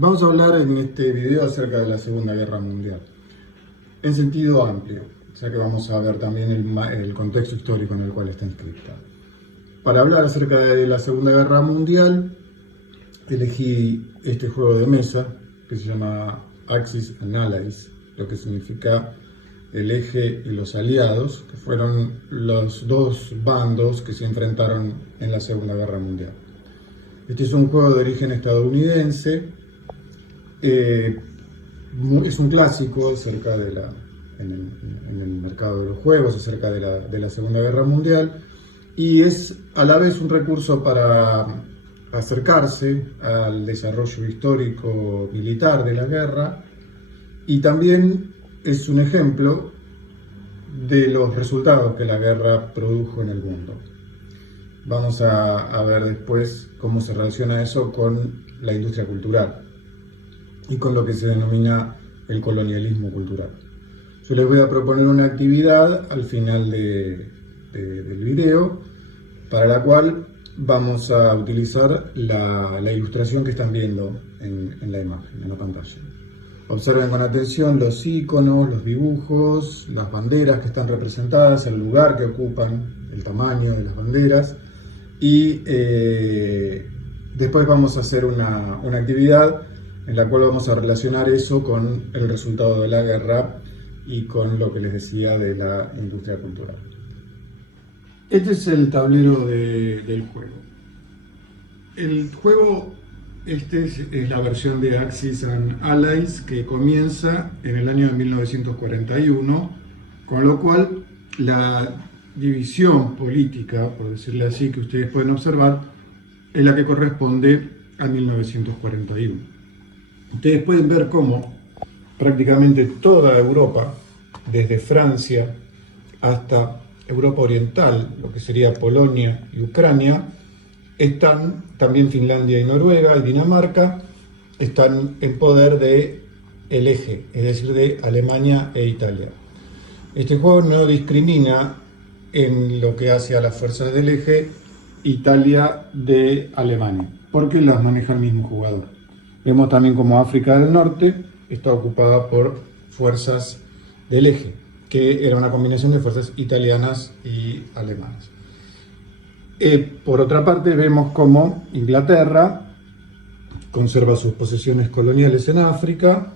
Vamos a hablar en este video acerca de la Segunda Guerra Mundial, en sentido amplio, ya que vamos a ver también el contexto histórico en el cual está inscrita. Para hablar acerca de la Segunda Guerra Mundial, elegí este juego de mesa que se llama Axis and Allies, lo que significa el eje y los aliados, que fueron los dos bandos que se enfrentaron en la Segunda Guerra Mundial. Este es un juego de origen estadounidense. Es un clásico acerca de en el mercado de los juegos, acerca de la Segunda Guerra Mundial, y es a la vez un recurso para acercarse al desarrollo histórico militar de la guerra, y también es un ejemplo de los resultados que la guerra produjo en el mundo. Vamos a ver después cómo se relaciona eso con la industria cultural y con lo que se denomina el colonialismo cultural. Yo les voy a proponer una actividad al final del video, para la cual vamos a utilizar la ilustración que están viendo en la imagen, en la pantalla. Observen con atención los iconos, los dibujos, las banderas que están representadas, el lugar que ocupan, el tamaño de las banderas, y después vamos a hacer una actividad en la cual vamos a relacionar eso con el resultado de la guerra y con lo que les decía de la industria cultural. Este es el tablero del juego. El juego, es la versión de Axis and Allies, que comienza en el año de 1941, con lo cual la división política, por decirle así, que ustedes pueden observar, es la que corresponde a 1941. Ustedes pueden ver cómo prácticamente toda Europa, desde Francia hasta Europa Oriental, lo que sería Polonia y Ucrania, están, también Finlandia y Noruega y Dinamarca, están en poder del eje, es decir, de Alemania e Italia. Este juego no discrimina en lo que hace a las fuerzas del eje Italia de Alemania, porque las maneja el mismo jugador. Vemos también como África del Norte está ocupada por fuerzas del eje, que era una combinación de fuerzas italianas y alemanas. Por otra parte, vemos como Inglaterra conserva sus posesiones coloniales en África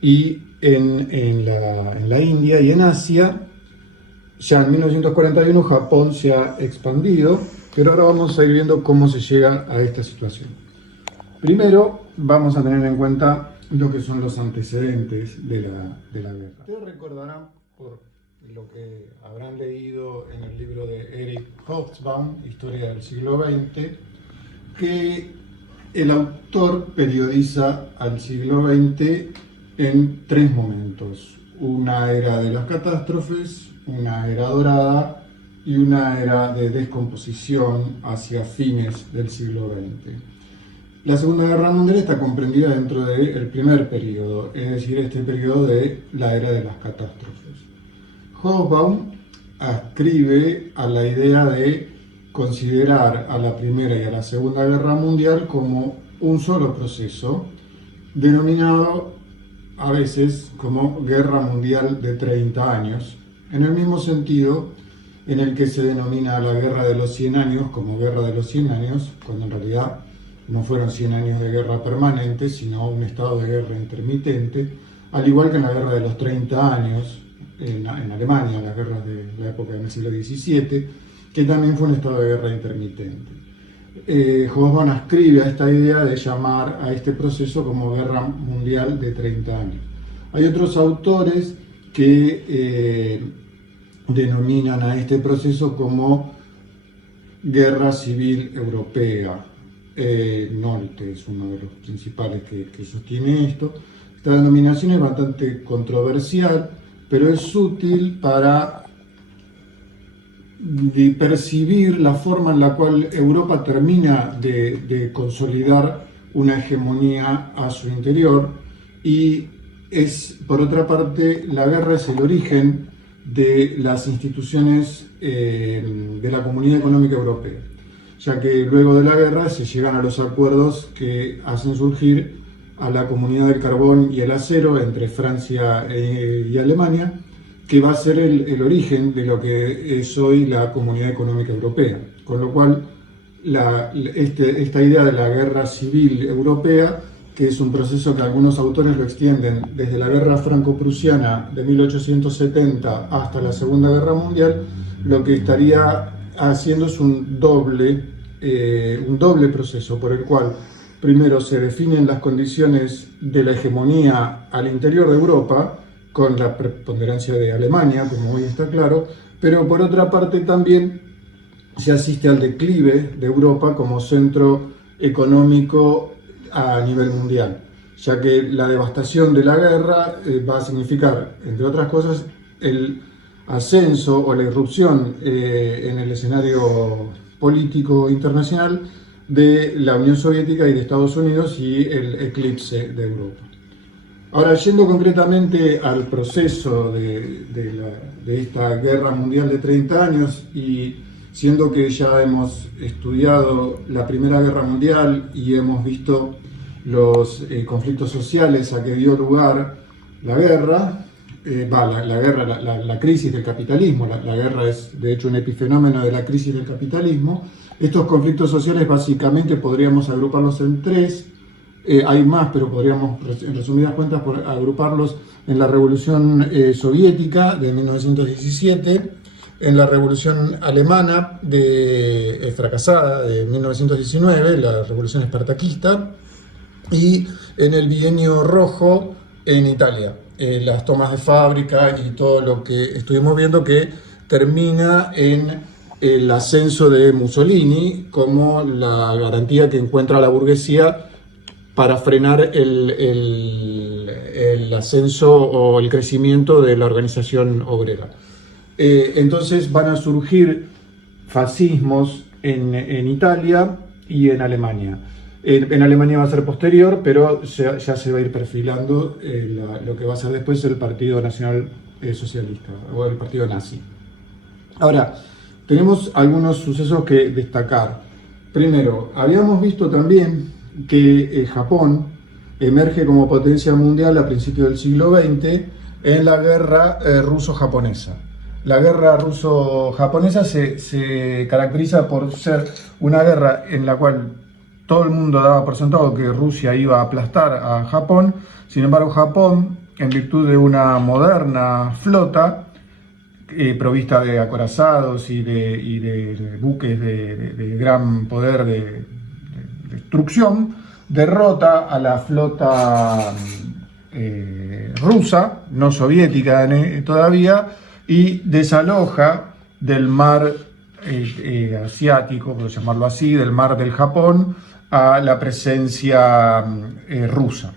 y en la India y en Asia. Ya en 1941 Japón se ha expandido, pero ahora vamos a ir viendo cómo se llega a esta situación. Primero vamos a tener en cuenta lo que son los antecedentes de la guerra. Ustedes recordarán, por lo que habrán leído en el libro de Eric Hobsbawm, Historia del siglo XX, que el autor periodiza al siglo XX en tres momentos: una era de las catástrofes, una era dorada y una era de descomposición hacia fines del siglo XX. La Segunda Guerra Mundial está comprendida dentro del primer periodo, es decir, este periodo de la era de las catástrofes. Hobsbawm ascribe a la idea de considerar a la Primera y a la Segunda Guerra Mundial como un solo proceso, denominado a veces como Guerra Mundial de 30 años, en el mismo sentido en el que se denomina la Guerra de los 100 años como Guerra de los 100 años, cuando en realidad no fueron 100 años de guerra permanente, sino un estado de guerra intermitente, al igual que en la Guerra de los 30 años en Alemania, las guerras de la época del siglo XVII, que también fue un estado de guerra intermitente. Hobsbawm ascribe a esta idea de llamar a este proceso como Guerra Mundial de 30 años. Hay otros autores que denominan a este proceso como Guerra Civil Europea. Nolte es uno de los principales que sostiene esto. Esta denominación es bastante controversial, pero es útil para percibir la forma en la cual Europa termina de consolidar una hegemonía a su interior, y es, por otra parte, la guerra es el origen de las instituciones de la Comunidad Económica Europea, ya que luego de la guerra se llegan a los acuerdos que hacen surgir a la Comunidad del Carbón y el Acero entre Francia y Alemania, que va a ser el origen de lo que es hoy la Comunidad Económica Europea. Con lo cual, esta idea de la guerra civil europea, que es un proceso que algunos autores lo extienden desde la guerra franco-prusiana de 1870 hasta la Segunda Guerra Mundial, lo que estaría haciendo es un doble proceso por el cual primero se definen las condiciones de la hegemonía al interior de Europa, con la preponderancia de Alemania, como hoy está claro, pero por otra parte también se asiste al declive de Europa como centro económico a nivel mundial, ya que la devastación de la guerra va a significar, entre otras cosas, el ascenso o la irrupción en el escenario político internacional de la Unión Soviética y de Estados Unidos y el eclipse de Europa. Ahora, yendo concretamente al proceso de esta guerra mundial de 30 años, y siendo que ya hemos estudiado la Primera Guerra Mundial y hemos visto los conflictos sociales a que dio lugar la guerra, la crisis del capitalismo, la guerra es de hecho un epifenómeno de la crisis del capitalismo. Estos conflictos sociales básicamente podríamos agruparlos en tres. Hay más, pero podríamos, en resumidas cuentas, agruparlos en la Revolución Soviética de 1917, en la Revolución Alemana fracasada de 1919, la Revolución Espartaquista, y en el Bienio Rojo en Italia, las tomas de fábrica y todo lo que estuvimos viendo, que termina en el ascenso de Mussolini como la garantía que encuentra la burguesía para frenar el ascenso o el crecimiento de la organización obrera. Entonces van a surgir fascismos en Italia y en Alemania. En Alemania va a ser posterior, pero ya se va a ir perfilando lo que va a ser después el Partido Nacional Socialista o el Partido Nazi. Ahora, tenemos algunos sucesos que destacar. Primero, habíamos visto también que Japón emerge como potencia mundial a principios del siglo XX en la guerra ruso-japonesa. La guerra ruso-japonesa se caracteriza por ser una guerra en la cual todo el mundo daba por sentado que Rusia iba a aplastar a Japón. Sin embargo, Japón, en virtud de una moderna flota provista de acorazados y de buques de gran poder de destrucción, derrota a la flota rusa, no soviética todavía, y desaloja del mar asiático, por llamarlo así, del mar del Japón, a la presencia rusa.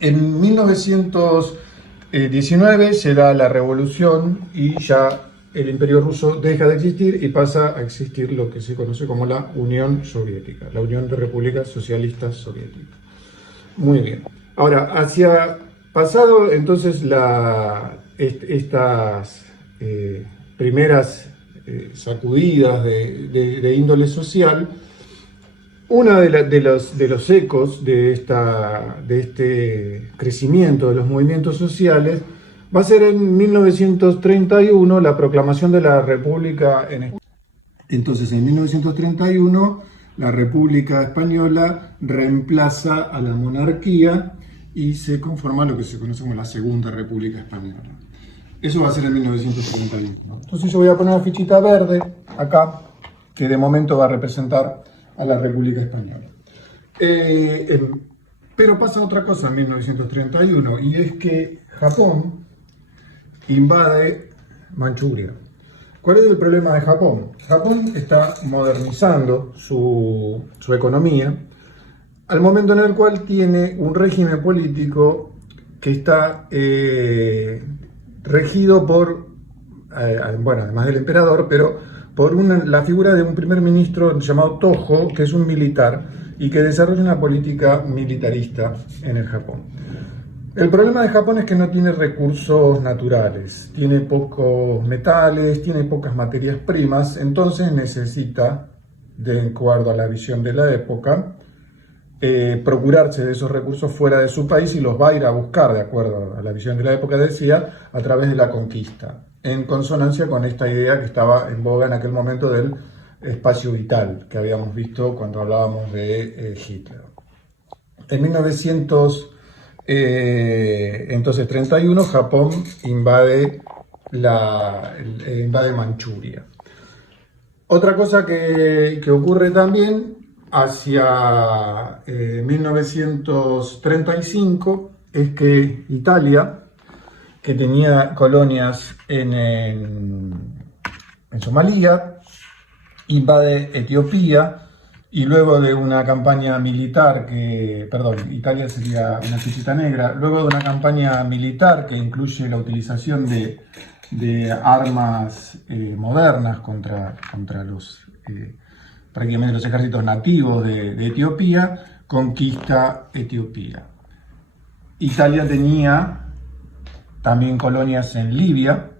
En 1919 se da la revolución y ya el Imperio Ruso deja de existir y pasa a existir lo que se conoce como la Unión Soviética, la Unión de Repúblicas Socialistas Soviéticas. Muy bien. Ahora, pasado entonces estas primeras sacudidas de índole social, uno de los ecos de este crecimiento de los movimientos sociales va a ser en 1931 la proclamación de la República en España. Entonces, en 1931, la República Española reemplaza a la monarquía y se conforma lo que se conoce como la Segunda República Española. Eso va a ser en 1931. Entonces yo voy a poner una fichita verde acá, que de momento va a representar a la República Española. Pero pasa otra cosa en 1931, y es que Japón invade Manchuria. ¿Cuál es el problema de Japón? Japón está modernizando su economía al momento en el cual tiene un régimen político que está regido por, además del emperador, pero por la figura de un primer ministro llamado Tojo, que es un militar y que desarrolla una política militarista en el Japón. El problema de Japón es que no tiene recursos naturales, tiene pocos metales, tiene pocas materias primas, entonces necesita, de acuerdo a la visión de la época, procurarse de esos recursos fuera de su país y los va a ir a buscar, de acuerdo a la visión de la época, decía, a través de la conquista, en consonancia con esta idea que estaba en boga en aquel momento del espacio vital que habíamos visto cuando hablábamos de Hitler. En 1931 Japón invade Manchuria. Otra cosa que ocurre también hacia 1935 es que Italia, que tenía colonias en Somalia, invade Etiopía y luego de una campaña militar Italia sería una fichita negra, luego de una campaña militar que incluye la utilización de armas modernas contra prácticamente los ejércitos nativos de Etiopía, conquista Etiopía. Italia tenía también colonias en Libia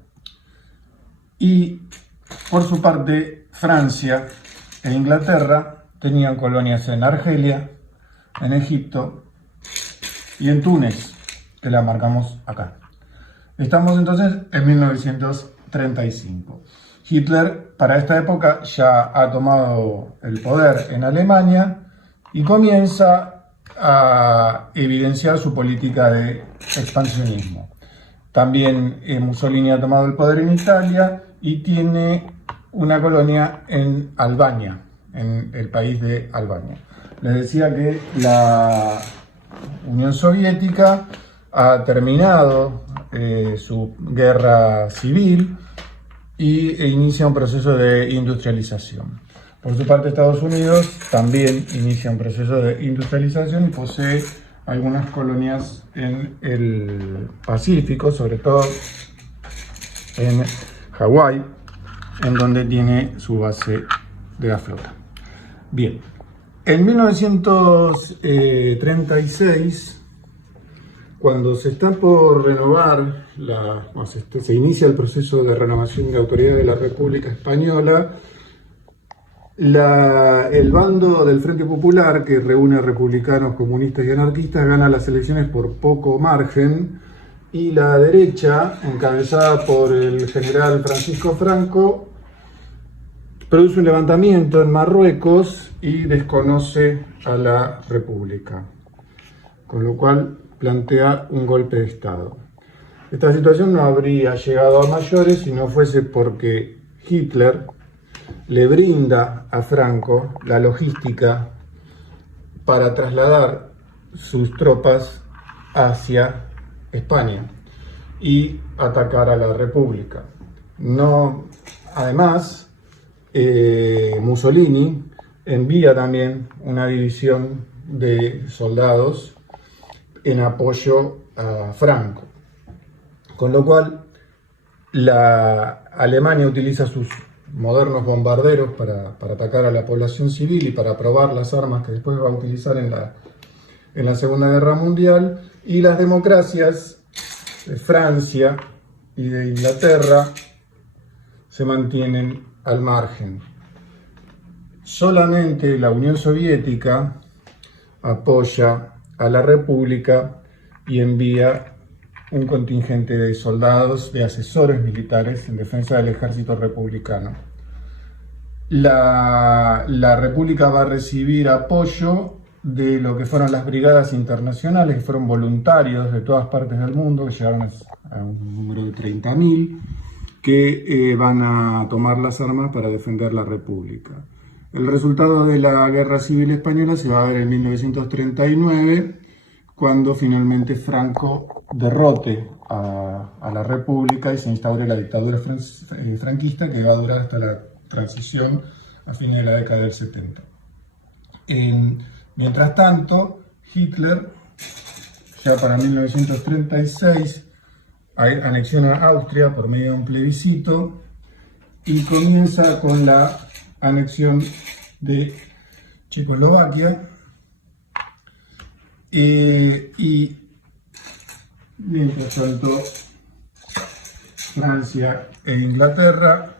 y, por su parte, Francia e Inglaterra tenían colonias en Argelia, en Egipto y en Túnez, que la marcamos acá. Estamos entonces en 1935. Hitler para esta época ya ha tomado el poder en Alemania y comienza a evidenciar su política de expansionismo. También Mussolini ha tomado el poder en Italia y tiene una colonia en Albania, en el país de Albania. Les decía que la Unión Soviética ha terminado su guerra civil e inicia un proceso de industrialización. Por su parte, Estados Unidos también inicia un proceso de industrialización y posee algunas colonias en el Pacífico, sobre todo en Hawái, en donde tiene su base de la flota. Bien, en 1936, cuando se está por renovar, se inicia el proceso de renovación de autoridad de la República Española, el bando del Frente Popular, que reúne republicanos, comunistas y anarquistas, gana las elecciones por poco margen, y la derecha, encabezada por el general Francisco Franco, produce un levantamiento en Marruecos y desconoce a la República, con lo cual plantea un golpe de Estado. Esta situación no habría llegado a mayores si no fuese porque Hitler le brinda a Franco la logística para trasladar sus tropas hacia España y atacar a la República. Además, Mussolini envía también una división de soldados en apoyo a Franco, con lo cual la Alemania utiliza sus modernos bombarderos para atacar a la población civil y para probar las armas que después va a utilizar en la Segunda Guerra Mundial, y las democracias de Francia y de Inglaterra se mantienen al margen. Solamente la Unión Soviética apoya a la República y envía un contingente de soldados, de asesores militares en defensa del ejército republicano. La República va a recibir apoyo de lo que fueron las brigadas internacionales, que fueron voluntarios de todas partes del mundo, que llegaron a un número de 30.000, que van a tomar las armas para defender la República. El resultado de la Guerra Civil Española se va a ver en 1939, cuando finalmente Franco derrote a la República y se instaure la dictadura franquista, que va a durar hasta la transición a fines de la década del 70. Mientras tanto, Hitler, ya para 1936, anexiona Austria por medio de un plebiscito y comienza con la anexión de Checoslovaquia. Y mientras tanto, Francia e Inglaterra,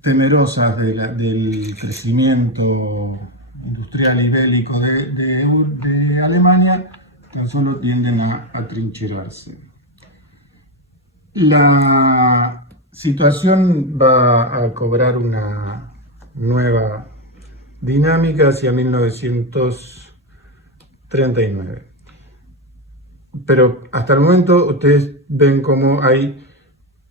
temerosas del crecimiento industrial y bélico de Alemania, tan solo tienden a atrincherarse. La situación va a cobrar una nueva dinámica hacia 1939. Pero hasta el momento ustedes ven cómo hay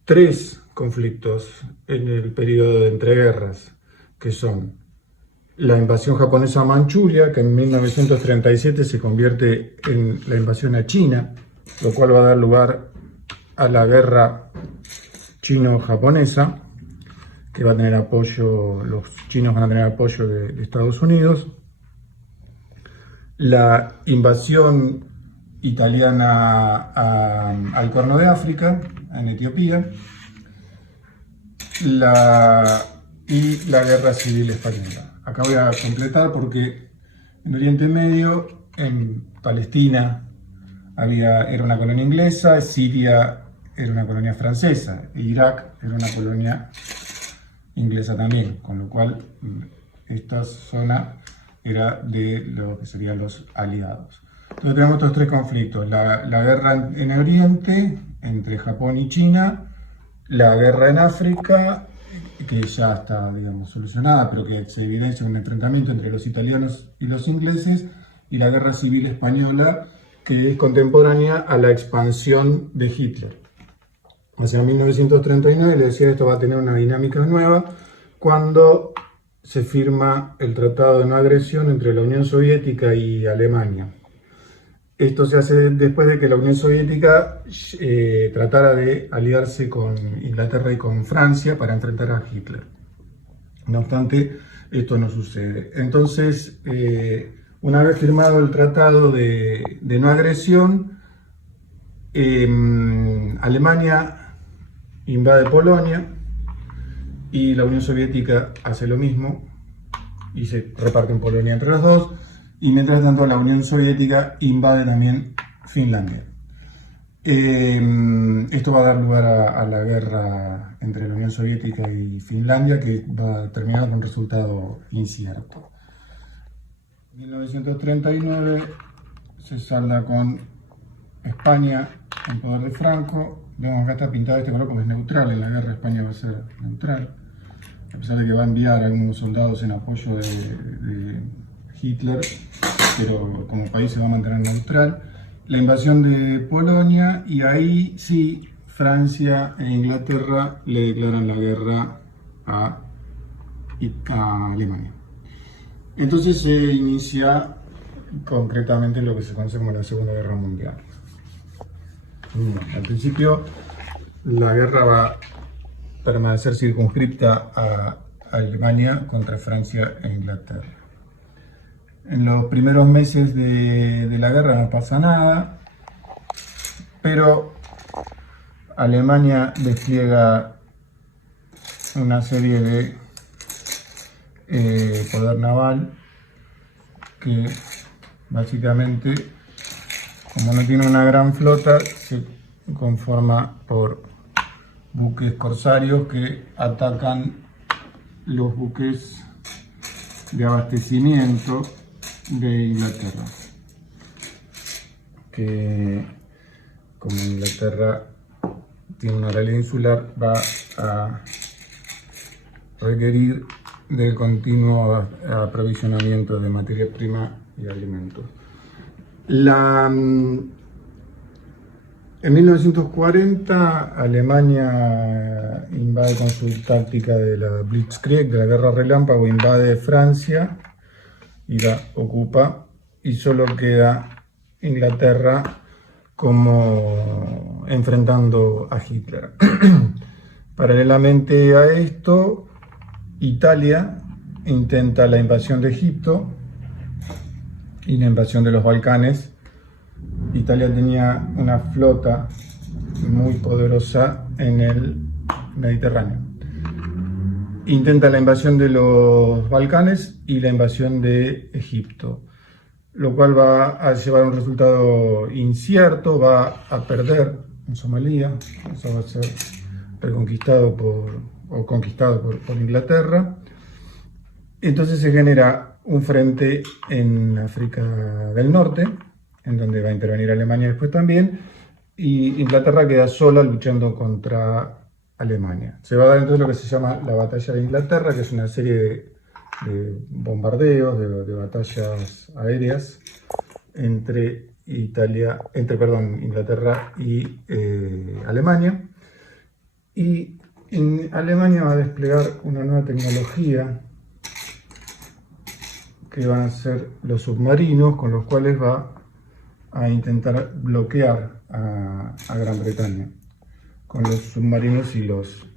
3 conflictos en el periodo de entreguerras, que son la invasión japonesa a Manchuria, que en 1937 se convierte en la invasión a China, lo cual va a dar lugar a la guerra chino-japonesa, que va a tener apoyo, los chinos van a tener apoyo de Estados Unidos. La invasión italiana al Corno de África, en Etiopía, y la Guerra Civil Española. Acá voy a completar porque en Oriente Medio, en Palestina, era una colonia inglesa, Siria era una colonia francesa, e Irak era una colonia inglesa también, con lo cual esta zona era de lo que serían los aliados. Entonces tenemos estos 3 conflictos: la guerra en Oriente entre Japón y China, la guerra en África, que ya está, digamos, solucionada, pero que se evidencia un enfrentamiento entre los italianos y los ingleses, y la guerra civil española, que es contemporánea a la expansión de Hitler. Hacia 1939, le decía, esto va a tener una dinámica nueva, cuando se firma el Tratado de No Agresión entre la Unión Soviética y Alemania. Esto se hace después de que la Unión Soviética tratara de aliarse con Inglaterra y con Francia para enfrentar a Hitler. No obstante, esto no sucede. Entonces, una vez firmado el Tratado de No Agresión, Alemania invade Polonia y la Unión Soviética hace lo mismo y se reparten Polonia entre los dos. Y mientras tanto la Unión Soviética invade también Finlandia. Esto va a dar lugar a la guerra entre la Unión Soviética y Finlandia, que va a terminar con un resultado incierto. En 1939 se salda con España en poder de Franco. Vemos acá está pintado este color porque es neutral, en la guerra España va a ser neutral, a pesar de que va a enviar a algunos soldados en apoyo de Hitler, pero como país se va a mantener neutral. La invasión de Polonia, y ahí sí Francia e Inglaterra le declaran la guerra a Alemania. Entonces se inicia concretamente lo que se conoce como la Segunda Guerra Mundial. Al principio la guerra va a permanecer circunscripta a Alemania contra Francia e Inglaterra. En los primeros meses de la guerra no pasa nada, pero Alemania despliega una serie de poder naval que básicamente, como no tiene una gran flota, se conforma por buques corsarios que atacan los buques de abastecimiento de Inglaterra, que como Inglaterra tiene una realidad insular, va a requerir del continuo aprovisionamiento de materia prima y alimentos. En 1940 Alemania invade con su táctica de la Blitzkrieg, de la guerra relámpago, invade Francia y la ocupa, y solo queda Inglaterra como enfrentando a Hitler. Paralelamente a esto, Italia intenta la invasión de Egipto y la invasión de los Balcanes. Italia tenía una flota muy poderosa en el Mediterráneo. Intenta la invasión de los Balcanes y la invasión de Egipto, lo cual va a llevar a un resultado incierto. Va a perder en Somalia, eso va a ser conquistado por Inglaterra. Entonces se genera un frente en África del Norte, en donde va a intervenir Alemania después también, y Inglaterra queda sola luchando contra Alemania. Se va a dar entonces lo que se llama la Batalla de Inglaterra, que es una serie de bombardeos, de batallas aéreas entre Inglaterra y Alemania. Y en Alemania va a desplegar una nueva tecnología que van a ser los submarinos, con los cuales va a intentar bloquear a Gran Bretaña, con los submarinos y los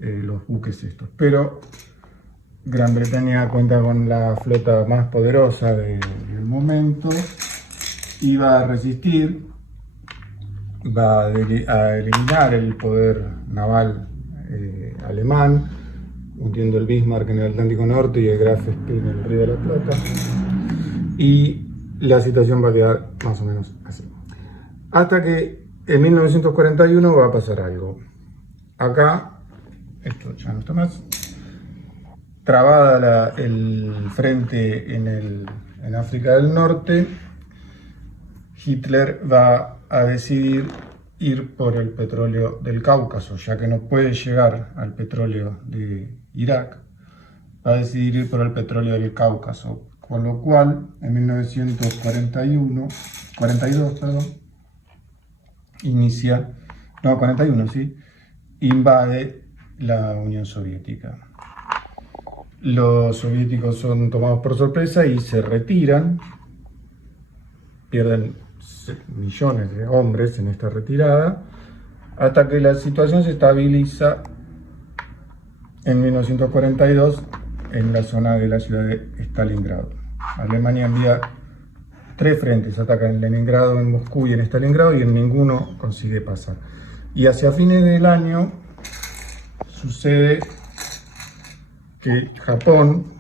buques estos. Pero Gran Bretaña cuenta con la flota más poderosa del momento y va a resistir, va a eliminar el poder naval alemán, hundiendo el Bismarck en el Atlántico Norte y el Graf Spee en el Río de la Plata. Y la situación va a quedar más o menos así. Hasta que en 1941 va a pasar algo. Acá, esto ya no está más, trabada el frente en África del Norte, Hitler va a decidir ir por el petróleo del Cáucaso, ya que no puede llegar al petróleo de Irak, va a decidir ir por el petróleo del Cáucaso, con lo cual en 1942, invade la Unión Soviética. Los soviéticos son tomados por sorpresa y se retiran, pierden millones de hombres en esta retirada, hasta que la situación se estabiliza en 1942 en la zona de la ciudad de Stalingrado. Alemania envía 3 frentes, atacan en Leningrado, en Moscú y en Stalingrado, y en ninguno consigue pasar. Y hacia fines del año sucede que Japón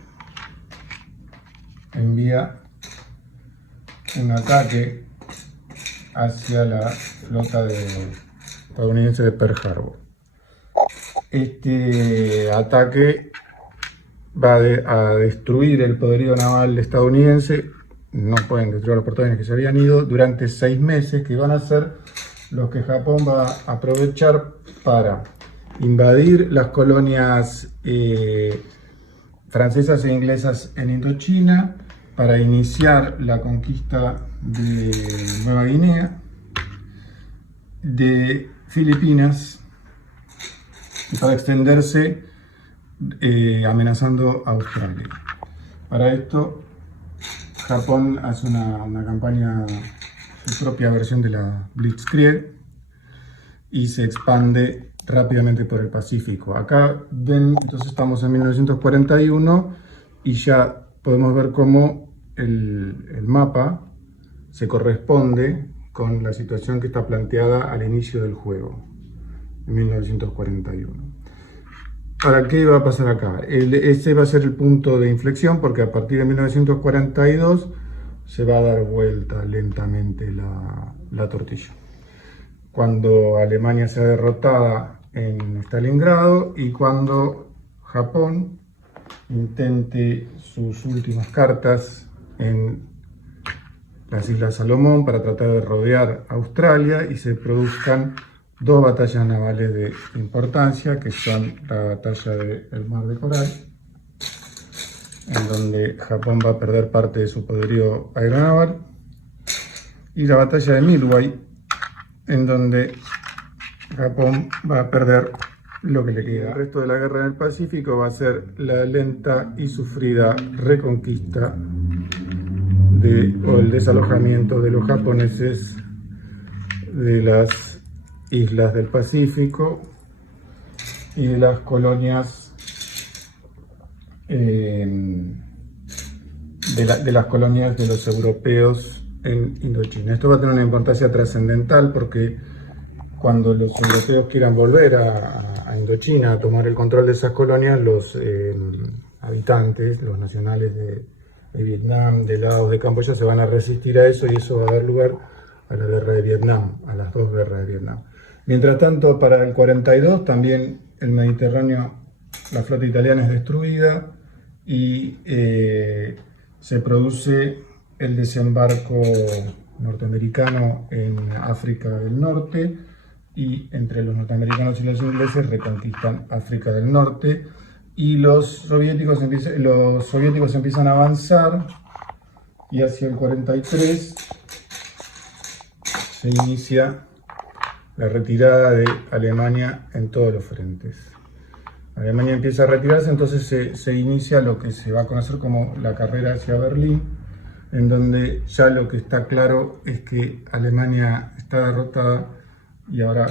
envía un ataque hacia la flota estadounidense de Pearl Harbor. Este ataque va a destruir el poderío naval estadounidense. No pueden destruir los portaaviones que se habían ido durante 6 meses, que van a ser los que Japón va a aprovechar para invadir las colonias francesas e inglesas en Indochina, para iniciar la conquista de Nueva Guinea, de Filipinas, y para extenderse amenazando a Australia. Para esto, Japón hace una campaña, su propia versión de la Blitzkrieg, y se expande rápidamente por el Pacífico. Acá ven, entonces estamos en 1941 y ya podemos ver cómo el mapa se corresponde con la situación que está planteada al inicio del juego, en 1941. Ahora, ¿qué va a pasar acá? Ese va a ser el punto de inflexión, porque a partir de 1942 se va a dar vuelta lentamente la tortilla. Cuando Alemania sea derrotada en Stalingrado y cuando Japón intente sus últimas cartas en las Islas Salomón para tratar de rodear Australia, y se produzcan 2 batallas navales de importancia, que son la batalla del Mar de Coral, en donde Japón va a perder parte de su poderío aeronaval, y la batalla de Midway, en donde Japón va a perder lo que le queda. El resto de la guerra en el Pacífico va a ser la lenta y sufrida reconquista o el desalojamiento de los japoneses de las islas del Pacífico y de las colonias de las colonias de los europeos en Indochina. Esto va a tener una importancia trascendental, porque cuando los europeos quieran volver a Indochina a tomar el control de esas colonias, los habitantes, los nacionales de Vietnam, de Laos, de Camboya, se van a resistir a eso, y eso va a dar lugar a la guerra de Vietnam, a las 2 guerras de Vietnam. Mientras tanto, para el 42 también el Mediterráneo, la flota italiana es destruida y se produce el desembarco norteamericano en África del Norte, y entre los norteamericanos y los ingleses reconquistan África del Norte, y los soviéticos empiezan a avanzar, y hacia el 43 se inicia la retirada de Alemania en todos los frentes. Alemania empieza a retirarse, entonces se inicia lo que se va a conocer como la carrera hacia Berlín, en donde ya lo que está claro es que Alemania está derrotada, y ahora,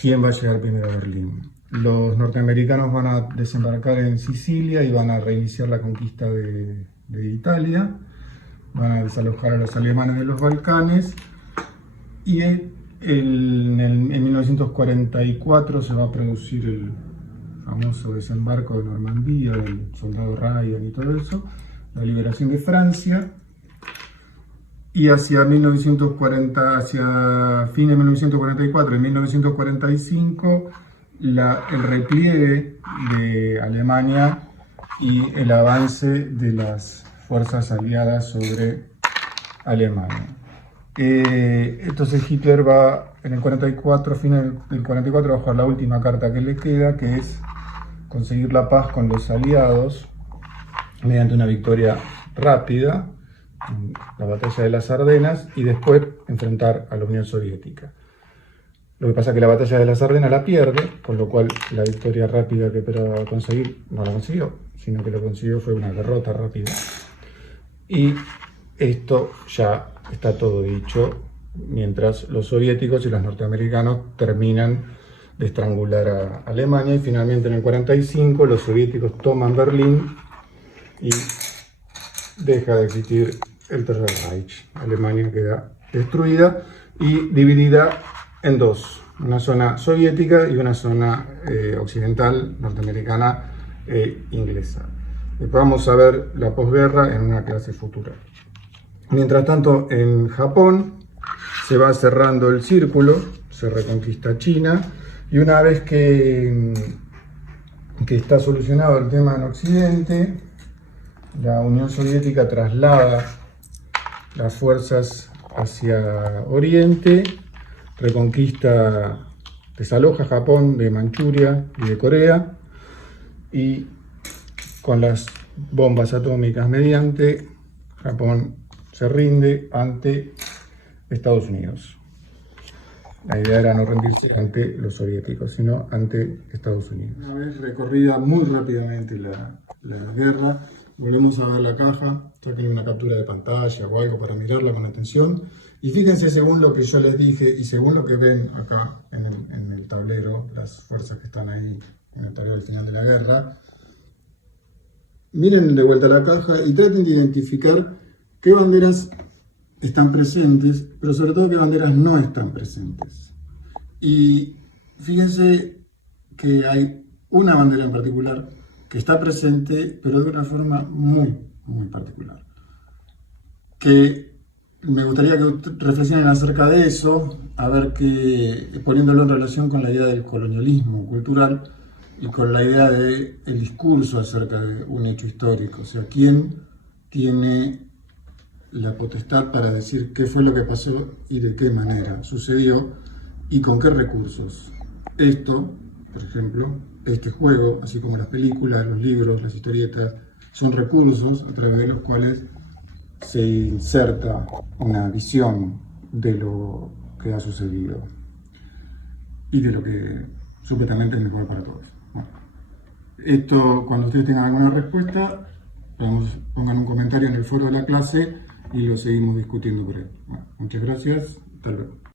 ¿quién va a llegar primero a Berlín? Los norteamericanos van a desembarcar en Sicilia y van a reiniciar la conquista de Italia, van a desalojar a los alemanes de los Balcanes, y en 1944 se va a producir el famoso desembarco de Normandía, del soldado Ryan y todo eso, la liberación de Francia, y hacia fines de 1944 y 1945 el repliegue de Alemania y el avance de las fuerzas aliadas sobre Alemania. Entonces Hitler va en el 44, final del 44, a bajar la última carta que le queda, que es conseguir la paz con los aliados mediante una victoria rápida, la batalla de las Ardenas, y después enfrentar a la Unión Soviética. Lo que pasa es que la batalla de las Ardenas la pierde, con lo cual la victoria rápida que esperaba conseguir no la consiguió, sino que lo consiguió fue una derrota rápida. Y esto ya está todo dicho, mientras los soviéticos y los norteamericanos terminan de estrangular a Alemania, y finalmente en el 45 los soviéticos toman Berlín y deja de existir el Tercer Reich. Alemania queda destruida y dividida en dos, una zona soviética y una zona occidental, norteamericana e inglesa. Después vamos a ver la posguerra en una clase futura. Mientras tanto, en Japón se va cerrando el círculo, se reconquista China, y una vez que está solucionado el tema en Occidente, la Unión Soviética traslada las fuerzas hacia Oriente, desaloja Japón de Manchuria y de Corea, y con las bombas atómicas mediante, Japón se rinde ante Estados Unidos. La idea era no rendirse ante los soviéticos, sino ante Estados Unidos. Una vez recorrida muy rápidamente la guerra, volvemos a ver la caja, saquen una captura de pantalla o algo para mirarla con atención, y fíjense, según lo que yo les dije y según lo que ven acá en el tablero, las fuerzas que están ahí en el tablero al final de la guerra, miren de vuelta la caja y traten de identificar qué banderas están presentes, pero sobre todo qué banderas no están presentes. Y fíjense que hay una bandera en particular que está presente, pero de una forma muy, muy particular. Que me gustaría que reflexionen acerca de eso, a ver poniéndolo en relación con la idea del colonialismo cultural y con la idea del discurso acerca de un hecho histórico. O sea, ¿quién tiene la potestad para decir qué fue lo que pasó y de qué manera sucedió y con qué recursos? Esto, por ejemplo, este juego, así como las películas, los libros, las historietas, son recursos a través de los cuales se inserta una visión de lo que ha sucedido y de lo que supuestamente es mejor para todos. Bueno, esto, cuando ustedes tengan alguna respuesta, pongan un comentario en el foro de la clase y lo seguimos discutiendo por ahí. Bueno, muchas gracias, hasta luego.